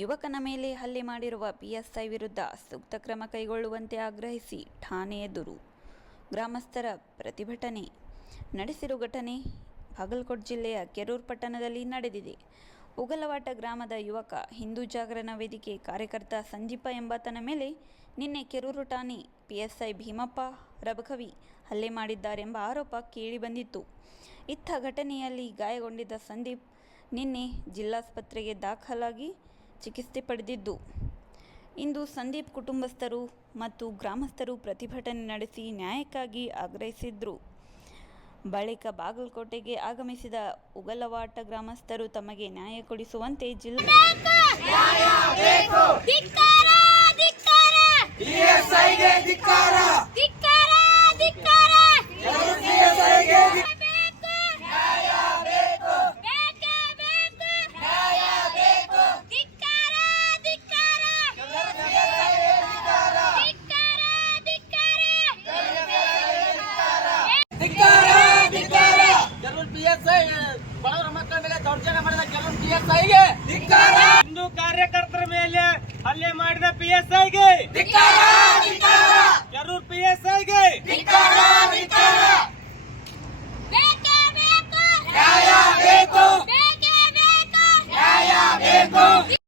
ಯುವಕನ ಮೇಲೆ ಹಲ್ಲೆ ಮಾಡಿರುವ ಪಿಎಸ್ಐ ವಿರುದ್ಧ ಸೂಕ್ತ ಕ್ರಮ ಕೈಗೊಳ್ಳುವಂತೆ ಆಗ್ರಹಿಸಿ ಠಾಣೆ ಎದುರು ಗ್ರಾಮಸ್ಥರ ಪ್ರತಿಭಟನೆ ನಡೆಸಿರುವ ಘಟನೆ ಬಾಗಲಕೋಟೆ ಜಿಲ್ಲೆಯ ಕೆರೂರು ಪಟ್ಟಣದಲ್ಲಿ ನಡೆದಿದೆ. ಉಗಲವಾಟ ಗ್ರಾಮದ ಯುವಕ ಹಿಂದೂ ಜಾಗರಣ ವೇದಿಕೆ ಕಾರ್ಯಕರ್ತ ಸಂದೀಪ ಎಂಬಾತನ ಮೇಲೆ ನಿನ್ನೆ ಕೆರೂರು ಠಾಣೆ ಪಿಎಸ್ಐ ಭೀಮಪ್ಪ ರಬಕವಿ ಹಲ್ಲೆ ಮಾಡಿದ್ದಾರೆಂಬ ಆರೋಪ ಕೇಳಿಬಂದಿತ್ತು. ಇತ್ತ ಘಟನೆಯಲ್ಲಿ ಗಾಯಗೊಂಡಿದ್ದ ಸಂದೀಪ್ ನಿನ್ನೆ ಜಿಲ್ಲಾಸ್ಪತ್ರೆಗೆ ದಾಖಲಾಗಿ ಚಿಕಿತ್ಸೆ ಪಡೆದಿದ್ದು, ಇಂದು ಸಂದೀಪ್ ಕುಟುಂಬಸ್ಥರು ಮತ್ತು ಗ್ರಾಮಸ್ಥರು ಪ್ರತಿಭಟನೆ ನಡೆಸಿ ನ್ಯಾಯಕ್ಕಾಗಿ ಆಗ್ರಹಿಸಿದ್ರು. ಬಳಿಕ ಬಾಗಲಕೋಟೆಗೆ ಆಗಮಿಸಿದ ಉಗಲವಾಟ ಗ್ರಾಮಸ್ಥರು ತಮಗೆ ನ್ಯಾಯ ಕೊಡಿಸುವಂತೆ ಜಿಲ್ಲಾ ಹಿಂದೂ ಕಾರ್ಯಕರ್ತರ ಮೇಲೆ ಹಲ್ಲೆ ಮಾಡಿದ ಪಿಎಸ್ಐಗೆ ಕೆರೂರು ಪಿಎಸ್ಐಗೆ ನ್ಯಾಯ ಬೇಕು.